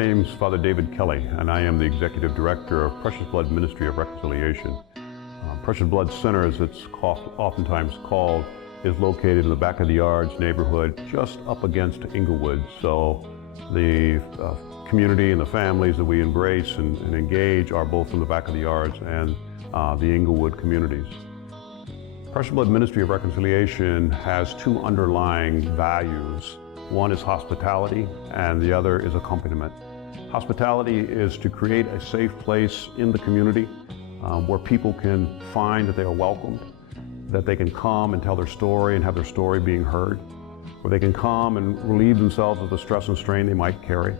name's Father David Kelly, and I am the Executive Director of Precious Blood Ministry of Reconciliation. Precious Blood Center, as it's oftentimes called, is located in the back of the yards neighborhood, just up against Inglewood. So the community and the families that we embrace and engage are both in the back of the yards and the Inglewood communities. Precious Blood Ministry of Reconciliation has two underlying values. One is hospitality, and the other is accompaniment. Hospitality is to create a safe place in the community where people can find that they are welcomed, that they can come and tell their story and have their story being heard, where they can come and relieve themselves of the stress and strain they might carry.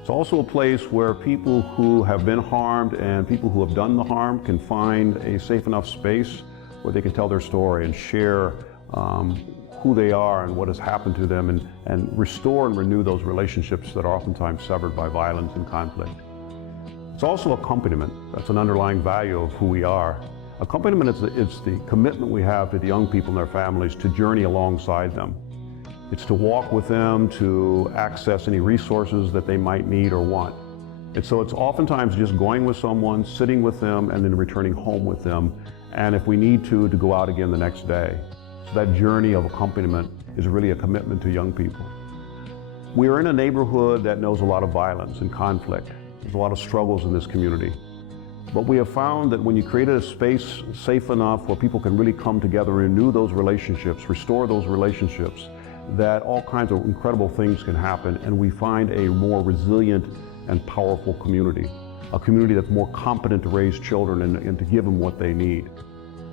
It's also a place where people who have been harmed and people who have done the harm can find a safe enough space where they can tell their story and share who they are and what has happened to them, and restore and renew those relationships that are oftentimes severed by violence and conflict. It's also accompaniment. That's an underlying value of who we are. Accompaniment is the commitment we have to the young people and their families to journey alongside them. It's to walk with them, to access any resources that they might need or want. And so it's oftentimes just going with someone, sitting with them, and then returning home with them, and if we need to go out again the next day. So that journey of accompaniment is really a commitment to young people. We are in a neighborhood that knows a lot of violence and conflict. There's a lot of struggles in this community. But we have found that when you create a space safe enough where people can really come together, renew those relationships, restore those relationships, that all kinds of incredible things can happen, and we find a more resilient and powerful community. A community that's more competent to raise children and to give them what they need.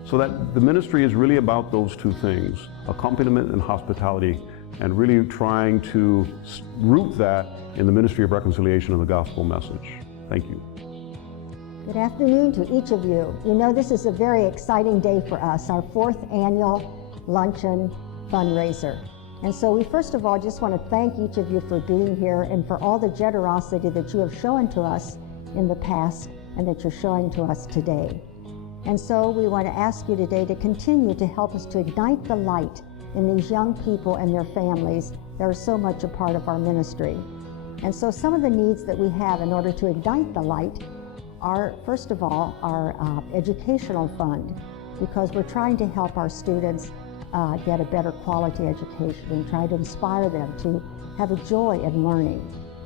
So that the ministry is really about those two things, accompaniment and hospitality, and really trying to root that in the ministry of reconciliation and the gospel message. Thank you. Good afternoon to each of you. You know, this is a very exciting day for us, our 4th annual luncheon fundraiser. And so we first of all just want to thank each of you for being here and for all the generosity that you have shown to us in the past and that you're showing to us today. And so we want to ask you today to continue to help us to ignite the light in these young people and their families that are so much a part of our ministry. And so some of the needs that we have in order to ignite the light are, first of all, our educational fund, because we're trying to help our students get a better quality education and try to inspire them to have a joy in learning.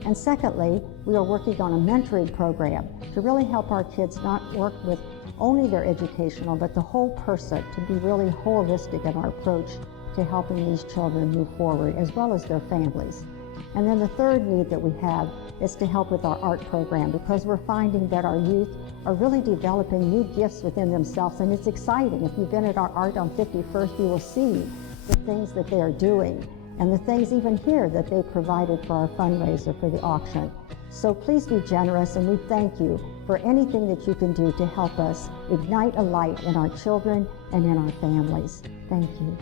And secondly, we are working on a mentoring program to really help our kids not work with only their educational, but the whole person, to be really holistic in our approach to helping these children move forward, as well as their families. And then the third need that we have is to help with our art program, because we're finding that our youth are really developing new gifts within themselves, and it's exciting. If you've been at our Art on 51st, you will see the things that they are doing, and the things even here that they provided for our fundraiser for the auction. So please be generous, and we thank you for anything that you can do to help us ignite a light in our children and in our families. Thank you.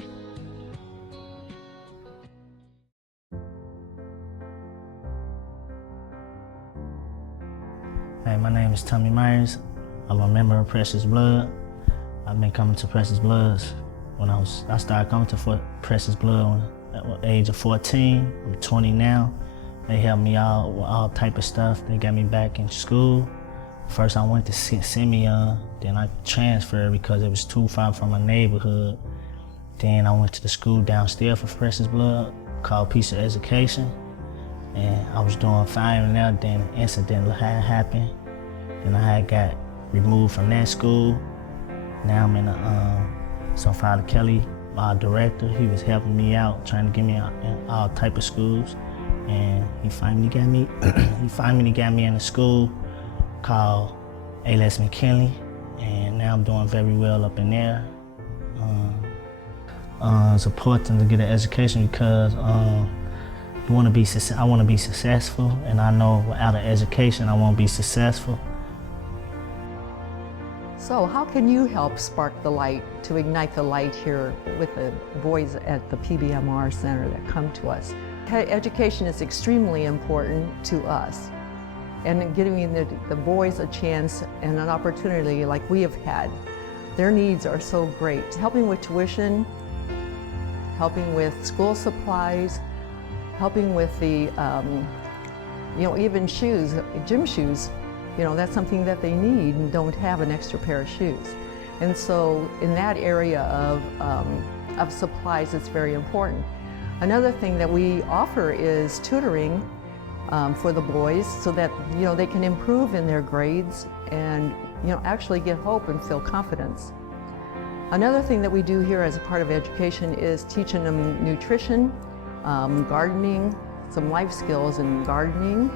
Hey, my name is Tommie Myers. I'm a member of Precious Blood. I've been coming to Precious Bloods when I started coming to Precious Blood at the age of 14. I'm 20 now. They helped me out with all type of stuff. They got me back in school. First I went to Simeon, then I transferred because it was too far from my neighborhood. Then I went to the school downstairs for Precious Blood called Peace of Education. And I was doing fine in there, then an incident had happened. Then I had got removed from that school. Now I'm in so Father Kelly, my director, he was helping me out, trying to get me out in all type of schools. And he finally got me, in a school called A.Les McKinley. And now I'm doing very well up in there. It's important to get an education because I want to be successful, and I know without an education I won't be successful. So how can you help spark the light, to ignite the light here with the boys at the PBMR Center that come to us? Education is extremely important to us, and giving the boys a chance and an opportunity like we have had. Their needs are so great. Helping with tuition, helping with school supplies, helping with the You know, even shoes, gym shoes, you know, that's something that they need and don't have an extra pair of shoes. And so in that area of supplies, it's very important. Another thing that we offer is tutoring for the boys so that, you know, they can improve in their grades and, you know, actually get hope and feel confidence. Another thing that we do here as a part of education is teaching them nutrition, gardening, some life skills in gardening,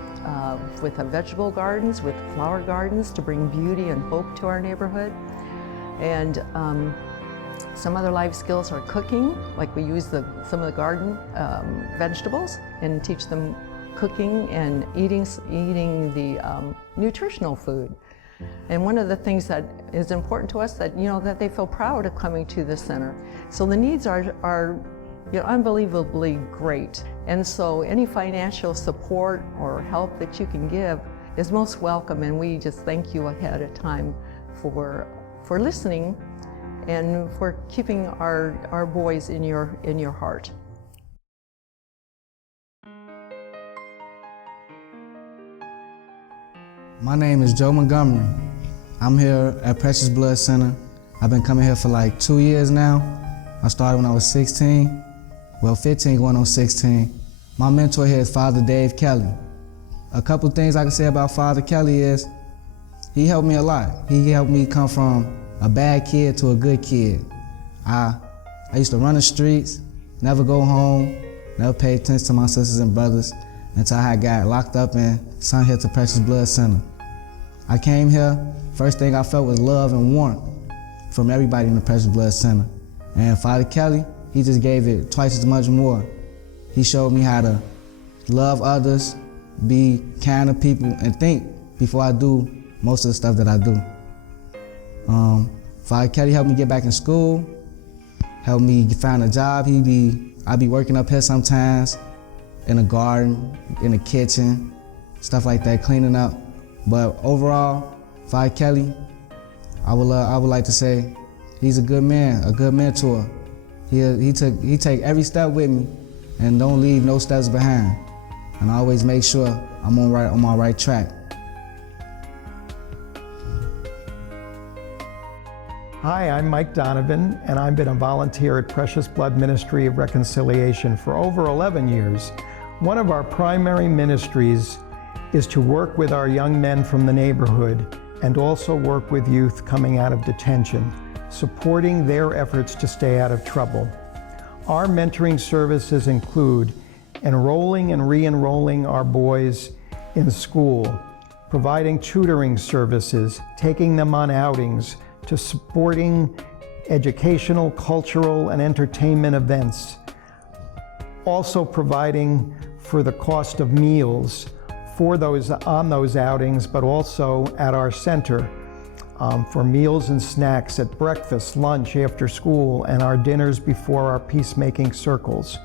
with vegetable gardens, with flower gardens to bring beauty and hope to our neighborhood. And some other life skills are cooking, like we use some of the garden vegetables and teach them cooking and eating the nutritional food. And one of the things that is important to us that, you know, that they feel proud of coming to the center. So the needs are you know, unbelievably great. And so any financial support or help that you can give is most welcome, and we just thank you ahead of time for listening and for keeping our boys in your heart. My name is Joe Montgomery. I'm here at Precious Blood Center. I've been coming here for like 2 years now. I started when I was 16. Well, 15 going on 16. My mentor here is Father Dave Kelly. A couple things I can say about Father Kelly is he helped me a lot. He helped me come from a bad kid to a good kid. I used to run the streets, never go home, never pay attention to my sisters and brothers until I got locked up and sent here to Precious Blood Center. I came here, first thing I felt was love and warmth from everybody in the Precious Blood Center. And Father Kelly, he just gave it twice as much more. He showed me how to love others, be kind to people, and think before I do most of the stuff that I do. Father Kelly helped me get back in school, helped me find a job. I'd be working up here sometimes, in the garden, in the kitchen, stuff like that, cleaning up. But overall, Father Kelly, I would like to say he's a good man, a good mentor. He take every step with me and don't leave no steps behind. And I always make sure I'm on my right track. Hi, I'm Mike Donovan, and I've been a volunteer at Precious Blood Ministry of Reconciliation for over 11 years. One of our primary ministries is to work with our young men from the neighborhood and also work with youth coming out of detention, supporting their efforts to stay out of trouble. Our mentoring services include enrolling and re-enrolling our boys in school, providing tutoring services, taking them on outings, to supporting educational, cultural, and entertainment events. Also providing for the cost of meals for those on those outings, but also at our center for meals and snacks at breakfast, lunch, after school, and our dinners before our peacemaking circles.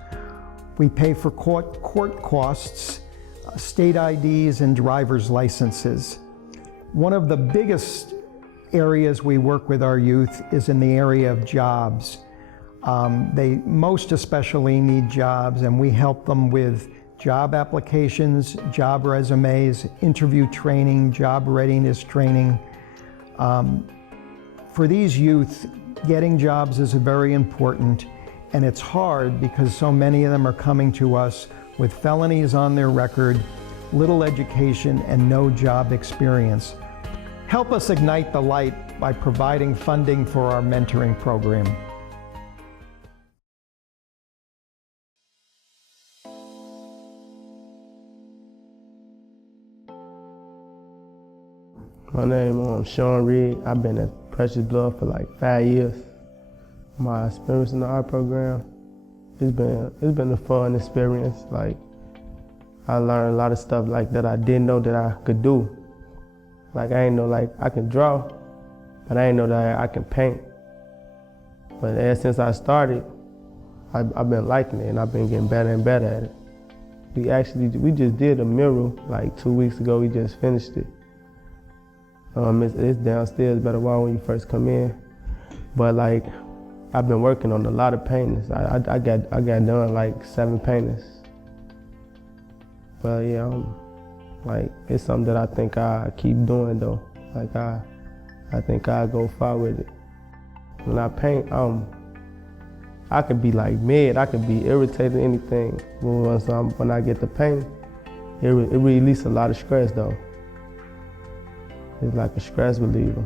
We pay for court costs, state IDs, and driver's licenses. One of the biggest areas we work with our youth is in the area of jobs. They most especially need jobs, and we help them with job applications, job resumes, interview training, job readiness training. For these youth, getting jobs is very important, and it's hard because so many of them are coming to us with felonies on their record, little education, and no job experience. Help us ignite the light by providing funding for our mentoring program. My name is Shawn Reed. I've been at Precious Blood for like 5 years. My experience in the art program, it's been a fun experience. Like, I learned a lot of stuff like that I didn't know that I could do. Like, I didn't know, like, I can draw, but I didn't know that I can paint. But ever since I started, I've been liking it, and I've been getting better and better at it. We just did a mural like 2 weeks ago. We just finished it. It's downstairs, better walk when you first come in. But like, I've been working on a lot of paintings. I got done like 7 paintings. But yeah, Like, it's something that I think I keep doing though. Like, I think I go far with it. When I paint, I could be like mad, I could be irritated, anything. But when I get to paint, it releases a lot of stress though. It's like a stress reliever.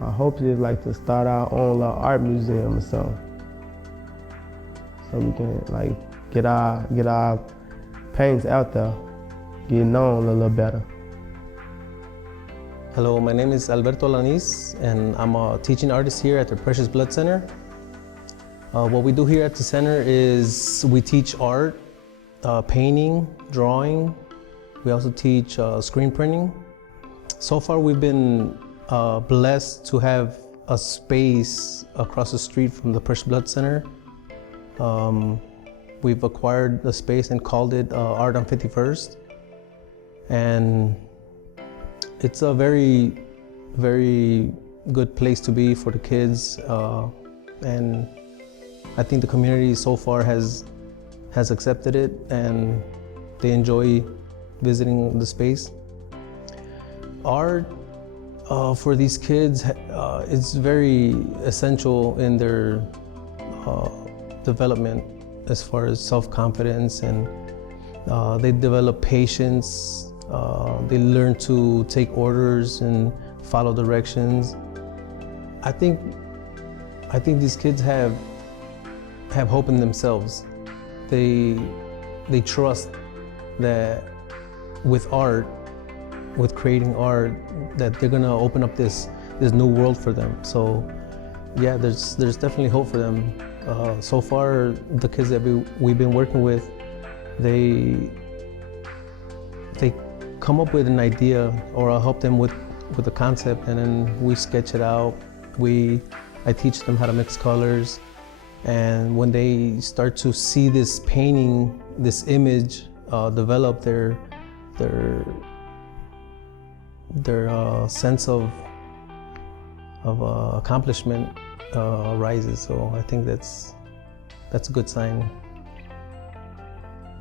I hope it's like to start our own little art museum or something. So we can like get our paints out there, get known a little better. Hello, my name is Alberto Alaniz, and I'm a teaching artist here at the Precious Blood Center. What we do here at the center is we teach art, painting, drawing. We also teach screen printing. So far, we've been blessed to have a space across the street from the Precious Blood Center. We've acquired the space and called it Art on 51st. And it's a very, very good place to be for the kids. And I think the community so far has accepted it, and they enjoy visiting the space. Art for these kids is very essential in their development as far as self-confidence, and they develop patience. They learn to take orders and follow directions. I think these kids have hope in themselves. They trust that with art, with creating art, that they're gonna open up this new world for them. So yeah, there's definitely hope for them. So far, the kids that we've been working with, they come up with an idea, or I'll help them with the concept, and then we sketch it out. I teach them how to mix colors, and when they start to see this painting, this image develop, their sense of accomplishment rises. So I think that's a good sign.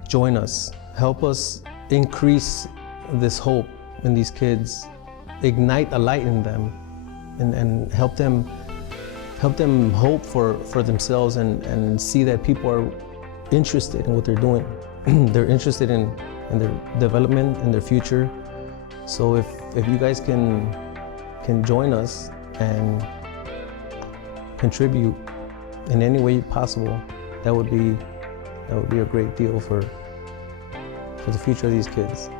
Join us, help us increase this hope in these kids, ignite a light in them, and help them hope for themselves, and see that people are interested in what they're doing. They're interested in their development, in their future. So if you guys can join us and contribute in any way possible, that would be a great deal for the future of these kids.